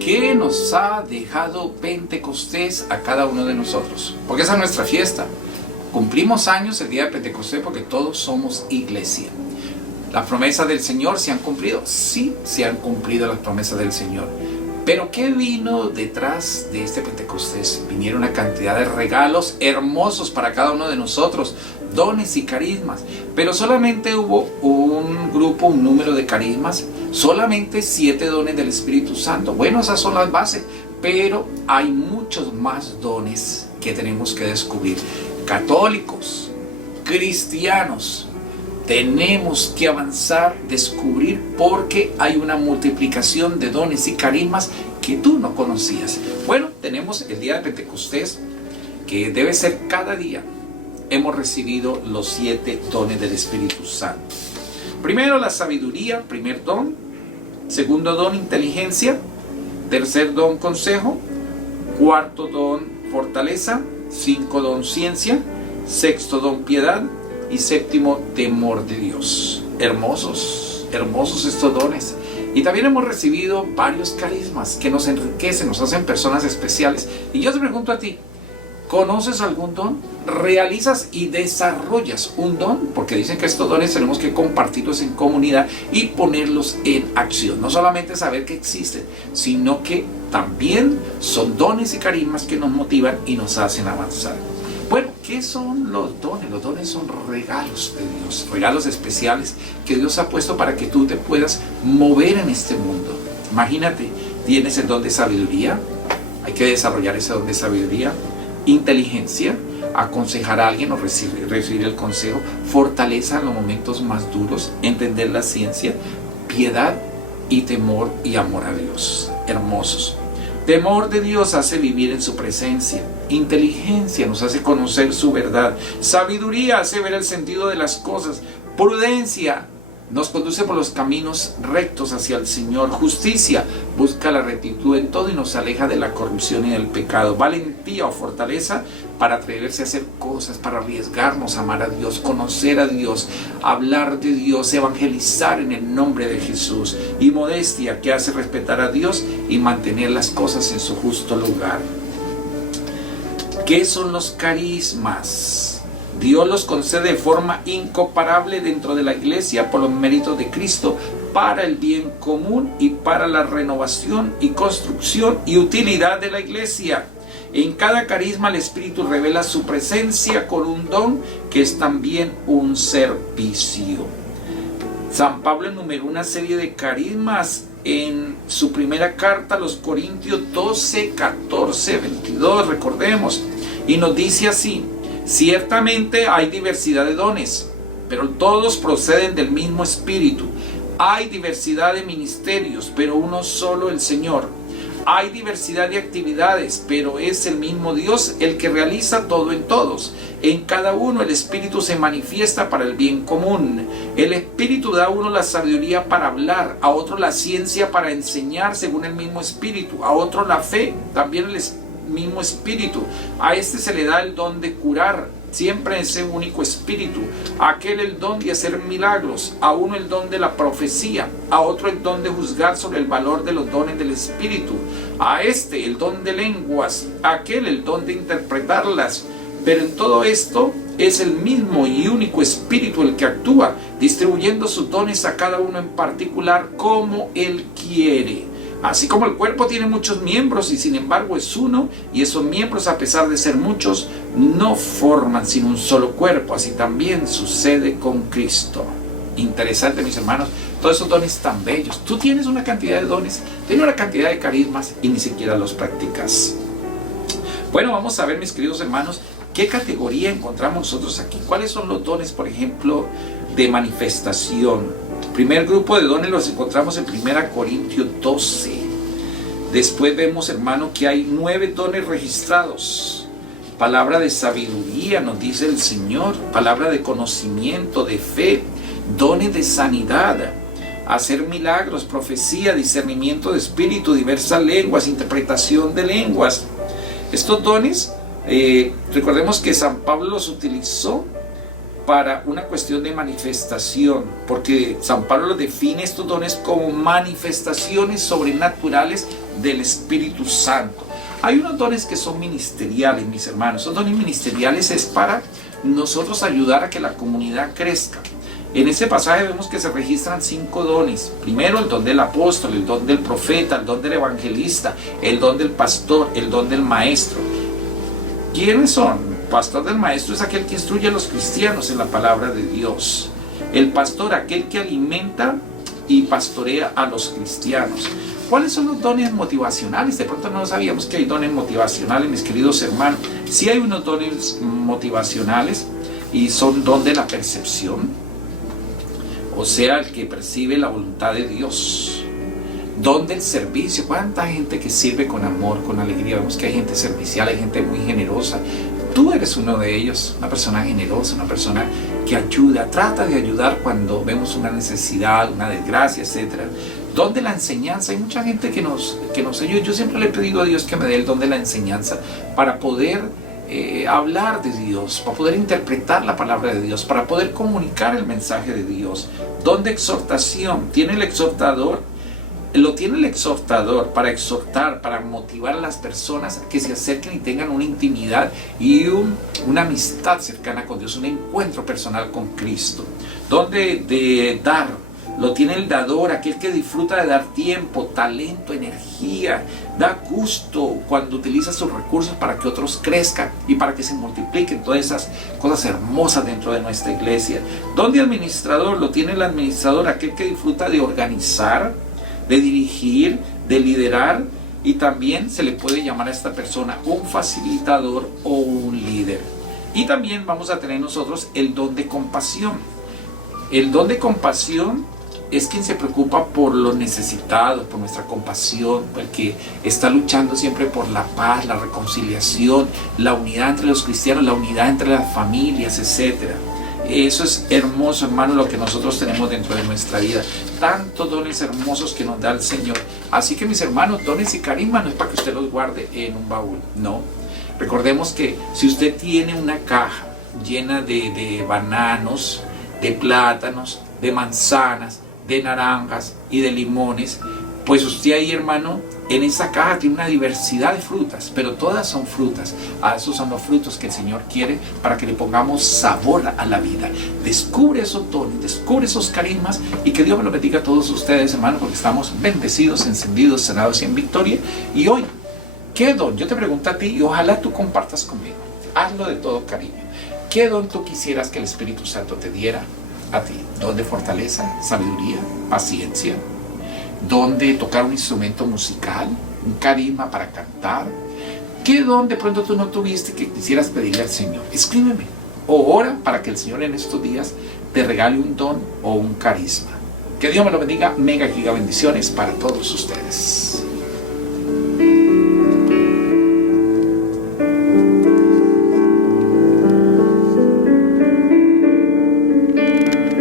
¿Qué nos ha dejado Pentecostés a cada uno de nosotros? Porque esa es nuestra fiesta. Cumplimos años el día de Pentecostés porque todos somos iglesia. ¿Las promesas del Señor se han cumplido? Sí, se han cumplido las promesas del Señor. Pero ¿qué vino detrás de este Pentecostés? Vinieron una cantidad de regalos hermosos para cada uno de nosotros, dones y carismas. Pero solamente hubo un número de carismas, solamente 7 dones del Espíritu Santo. Bueno, esas son las bases, pero hay muchos más dones que tenemos que descubrir. Católicos, cristianos, tenemos que avanzar, descubrir, porque hay una multiplicación de dones y carismas que tú no conocías. Bueno, tenemos el día de Pentecostés, que debe ser cada día. Hemos recibido los 7 dones del Espíritu Santo. Primero, la sabiduría, primer don. Segundo don, inteligencia. Tercer don, consejo. Cuarto don, fortaleza. 5 don, ciencia. Sexto don, piedad. Y séptimo, temor de Dios. Hermosos, hermosos estos dones. Y también hemos recibido varios carismas que nos enriquecen, nos hacen personas especiales. Y yo te pregunto a ti, ¿conoces algún don? ¿Realizas y desarrollas un don? Porque dicen que estos dones tenemos que compartirlos en comunidad y ponerlos en acción. No solamente saber que existen, sino que también son dones y carismas que nos motivan y nos hacen avanzar. Bueno, ¿qué son los dones? Los dones son regalos de Dios, regalos especiales que Dios ha puesto para que tú te puedas mover en este mundo. Imagínate, tienes el don de sabiduría, hay que desarrollar ese don de sabiduría. Inteligencia, aconsejar a alguien o recibir el consejo. Fortaleza en los momentos más duros, entender la ciencia. Piedad y temor y amor a Dios. Hermosos. Temor de Dios hace vivir en su presencia. Inteligencia nos hace conocer su verdad. Sabiduría hace ver el sentido de las cosas. Prudencia nos conduce por los caminos rectos hacia el Señor. Justicia busca la rectitud en todo y nos aleja de la corrupción y del pecado. Valentía o fortaleza para atreverse a hacer cosas, para arriesgarnos a amar a Dios, conocer a Dios, hablar de Dios, evangelizar en el nombre de Jesús. Y modestia, que hace respetar a Dios y mantener las cosas en su justo lugar. ¿Qué son los carismas? Dios los concede de forma incomparable dentro de la iglesia por los méritos de Cristo, para el bien común y para la renovación y construcción y utilidad de la iglesia. En cada carisma el Espíritu revela su presencia con un don que es también un servicio. San Pablo enumeró una serie de carismas en su primera carta a los Corintios 12, 14, 22, recordemos, y nos dice así: ciertamente hay diversidad de dones, pero todos proceden del mismo Espíritu. Hay diversidad de ministerios, pero uno solo, el Señor. Hay diversidad de actividades, pero es el mismo Dios el que realiza todo en todos. En cada uno el Espíritu se manifiesta para el bien común. El Espíritu da a uno la sabiduría para hablar, a otro la ciencia para enseñar según el mismo Espíritu, a otro la fe, también el mismo Espíritu. A este se le da el don de curar, siempre ese único Espíritu. A aquel el don de hacer milagros, a uno el don de la profecía, a otro el don de juzgar sobre el valor de los dones del Espíritu, a este el don de lenguas, a aquel el don de interpretarlas. Pero en todo esto es el mismo y único Espíritu el que actúa, distribuyendo sus dones a cada uno en particular como Él quiere. Así como el cuerpo tiene muchos miembros y sin embargo es uno, y esos miembros, a pesar de ser muchos, no forman sino un solo cuerpo, así también sucede con Cristo. Interesante, mis hermanos, todos esos dones tan bellos. Tú tienes una cantidad de dones, tienes una cantidad de carismas y ni siquiera los practicas. Bueno, vamos a ver, mis queridos hermanos, qué categoría encontramos nosotros aquí. ¿Cuáles son los dones, por ejemplo, de manifestación? Primer grupo de dones los encontramos en 1 Corintios 12. Después vemos, hermano, que hay 9 dones registrados. Palabra de sabiduría, nos dice el Señor. Palabra de conocimiento, de fe. Dones de sanidad. Hacer milagros, profecía, discernimiento de espíritu, diversas lenguas, interpretación de lenguas. Estos dones, recordemos que San Pablo los utilizó para una cuestión de manifestación, porque San Pablo define estos dones como manifestaciones sobrenaturales del Espíritu Santo. Hay unos dones que son ministeriales, mis hermanos. Esos dones ministeriales es para nosotros ayudar a que la comunidad crezca. En ese pasaje vemos que se registran 5 dones. Primero, el don del apóstol, el don del profeta, el don del evangelista, el don del pastor, el don del maestro. ¿Quiénes son? El pastor del maestro es aquel que instruye a los cristianos en la palabra de Dios. El pastor, aquel que alimenta y pastorea a los cristianos. ¿Cuáles son los dones motivacionales? De pronto no sabíamos que hay dones motivacionales, mis queridos hermanos. Sí hay unos dones motivacionales y son don de la percepción, o sea, el que percibe la voluntad de Dios. Don del servicio. ¿Cuánta gente que sirve con amor, con alegría? Vemos que hay gente servicial, hay gente muy generosa. Tú eres uno de ellos, una persona generosa, una persona que ayuda, trata de ayudar cuando vemos una necesidad, una desgracia, etc. Don de la enseñanza. Hay mucha gente que nos ayuda. Yo siempre le he pedido a Dios que me dé el don de la enseñanza para poder hablar de Dios, para poder interpretar la palabra de Dios, para poder comunicar el mensaje de Dios. Don de exhortación. Lo tiene el exhortador para exhortar, para motivar a las personas a que se acerquen y tengan una intimidad y una amistad cercana con Dios, un encuentro personal con Cristo. Don de dar. Lo tiene el dador, aquel que disfruta de dar tiempo, talento, energía. Da gusto cuando utiliza sus recursos para que otros crezcan y para que se multipliquen todas esas cosas hermosas dentro de nuestra iglesia. Don de administrador. Lo tiene el administrador, aquel que disfruta de organizar, de dirigir, de liderar, y también se le puede llamar a esta persona un facilitador o un líder. Y también vamos a tener nosotros el don de compasión. El don de compasión es quien se preocupa por los necesitados, por nuestra compasión, el que está luchando siempre por la paz, la reconciliación, la unidad entre los cristianos, la unidad entre las familias, etc. Eso es hermoso, hermano, lo que nosotros tenemos dentro de nuestra vida. Tantos dones hermosos que nos da el Señor. Así que, mis hermanos, dones y carisma no es para que usted los guarde en un baúl, no. Recordemos que si usted tiene una caja llena de bananos, de plátanos, de manzanas, de naranjas y de limones, pues usted ahí, hermano, en esa caja tiene una diversidad de frutas, pero todas son frutas. Esos son los frutos que el Señor quiere para que le pongamos sabor a la vida. Descubre esos dones, descubre esos carismas, y que Dios me lo bendiga a todos ustedes, hermano, porque estamos bendecidos, encendidos, sanados y en victoria. Y hoy, ¿qué don? Yo te pregunto a ti y ojalá tú compartas conmigo. Hazlo de todo cariño. ¿Qué don tú quisieras que el Espíritu Santo te diera a ti? Don de fortaleza, sabiduría, paciencia. Don de tocar un instrumento musical, un carisma para cantar. ¿Qué don de pronto tú no tuviste que quisieras pedirle al Señor? Escríbeme o ora para que el Señor en estos días te regale un don o un carisma. Que Dios me lo bendiga. Mega giga bendiciones para todos ustedes.